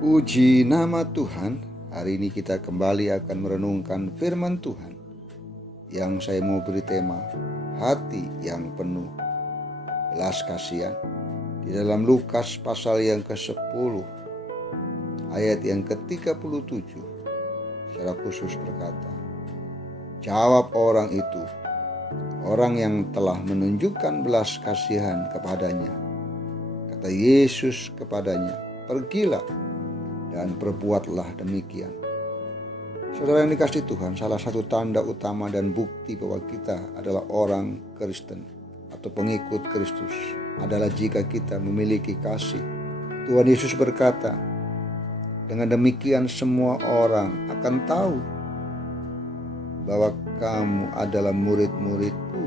Puji nama Tuhan. Hari ini kita kembali akan merenungkan firman Tuhan yang saya mau beri tema hati yang penuh belas kasihan. Di dalam Lukas pasal yang ke-10 ayat yang ke-37 secara khusus berkata, jawab orang itu, orang yang telah menunjukkan belas kasihan kepadanya. Kata Yesus kepadanya, pergilah dan perbuatlah demikian. Saudara yang dikasihi Tuhan, salah satu tanda utama dan bukti bahwa kita adalah orang Kristen atau pengikut Kristus adalah jika kita memiliki kasih. Tuhan Yesus berkata, dengan demikian semua orang akan tahu bahwa kamu adalah murid-muridku,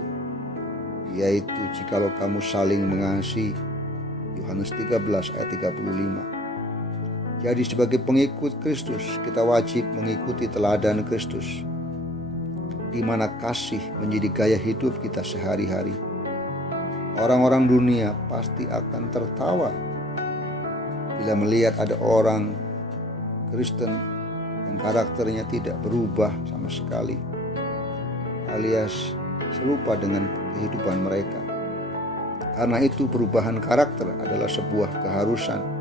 yaitu jikalau kamu saling mengasihi. Yohanes 13 ayat 35. Jadi sebagai pengikut Kristus, kita wajib mengikuti teladan Kristus, di mana kasih menjadi gaya hidup kita sehari-hari. Orang-orang dunia pasti akan tertawa bila melihat ada orang Kristen yang karakternya tidak berubah sama sekali, alias serupa dengan kehidupan mereka. Karena itu perubahan karakter adalah sebuah keharusan.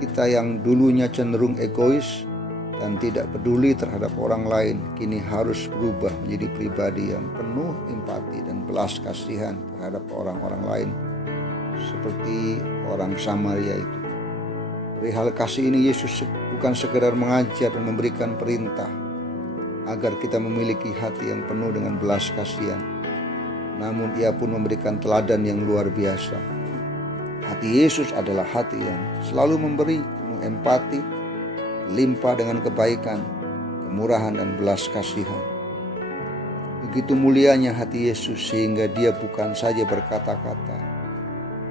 Kita yang dulunya cenderung egois dan tidak peduli terhadap orang lain, kini harus berubah menjadi pribadi yang penuh empati dan belas kasihan terhadap orang-orang lain, seperti orang Samaria itu. Perihal kasih ini, Yesus bukan sekedar mengajar dan memberikan perintah agar kita memiliki hati yang penuh dengan belas kasihan, namun Ia pun memberikan teladan yang luar biasa. Hati Yesus adalah hati yang selalu memberi, penuh empati, limpah dengan kebaikan, kemurahan, dan belas kasihan. Begitu mulianya hati Yesus sehingga Dia bukan saja berkata-kata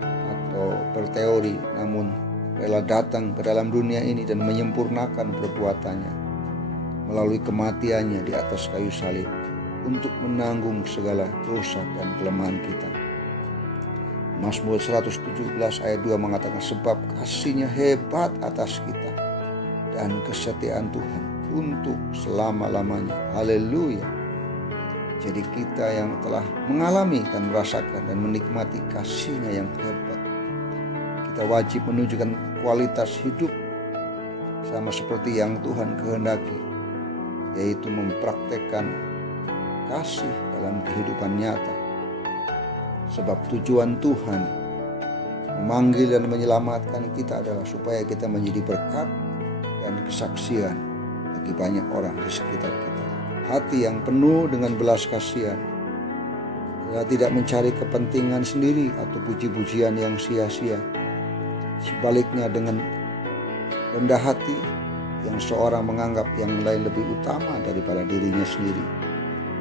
atau berteori, namun rela datang ke dalam dunia ini dan menyempurnakan perbuatannya melalui kematiannya di atas kayu salib untuk menanggung segala dosa dan kelemahan kita. Mazmur 117 ayat 2 mengatakan, sebab kasih-Nya hebat atas kita dan kesetiaan Tuhan untuk selama-lamanya. Haleluya. Jadi kita yang telah mengalami dan merasakan dan menikmati kasih-Nya yang hebat, kita wajib menunjukkan kualitas hidup sama seperti yang Tuhan kehendaki, yaitu mempraktekkan kasih dalam kehidupan nyata. Sebab tujuan Tuhan memanggil dan menyelamatkan kita adalah supaya kita menjadi berkat dan kesaksian bagi banyak orang di sekitar kita. Hati yang penuh dengan belas kasihan adalah tidak mencari kepentingan sendiri atau puji-pujian yang sia-sia. Sebaliknya, dengan rendah hati yang seorang menganggap yang lain lebih utama daripada dirinya sendiri.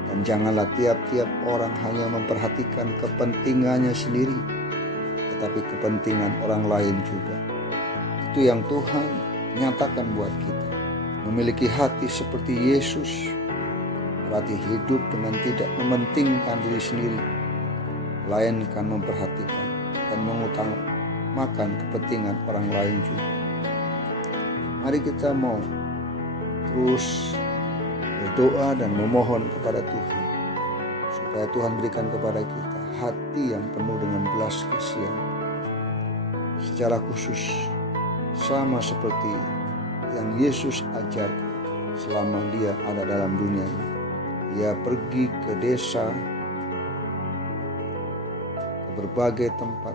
Dan janganlah tiap-tiap orang hanya memperhatikan kepentingannya sendiri, tetapi kepentingan orang lain juga. Itu yang Tuhan nyatakan buat kita. Memiliki hati seperti Yesus, berarti hidup dengan tidak mementingkan diri sendiri, melainkan memperhatikan dan mengutamakan kepentingan orang lain juga. Mari kita mau terus berdoa dan memohon kepada Tuhan supaya Tuhan berikan kepada kita hati yang penuh dengan belas kasihan, secara khusus sama seperti yang Yesus ajarkan selama Dia ada dalam dunia ini. Dia pergi ke desa, ke berbagai tempat,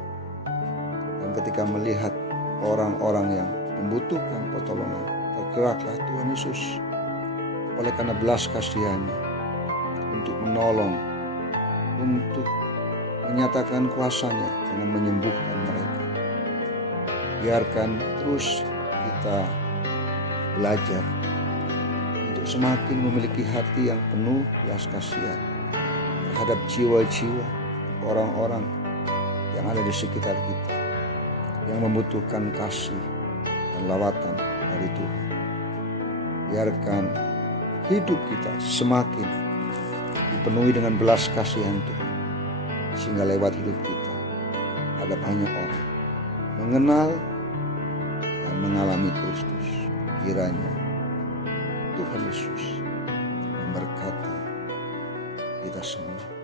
dan ketika melihat orang-orang yang membutuhkan pertolongan, tergeraklah Tuhan Yesus oleh karena belas kasihan-Nya untuk menolong, untuk menyatakan kuasa-Nya dengan menyembuhkan mereka. Biarkan terus kita belajar untuk semakin memiliki hati yang penuh belas kasihan terhadap jiwa-jiwa orang-orang yang ada di sekitar kita, yang membutuhkan kasih dan lawatan dari Tuhan. Biarkan hidup kita semakin dipenuhi dengan belas kasihan Tuhan, sehingga lewat hidup kita ada banyak orang mengenal dan mengalami Kristus. Kiranya Tuhan Yesus memberkati kita semua.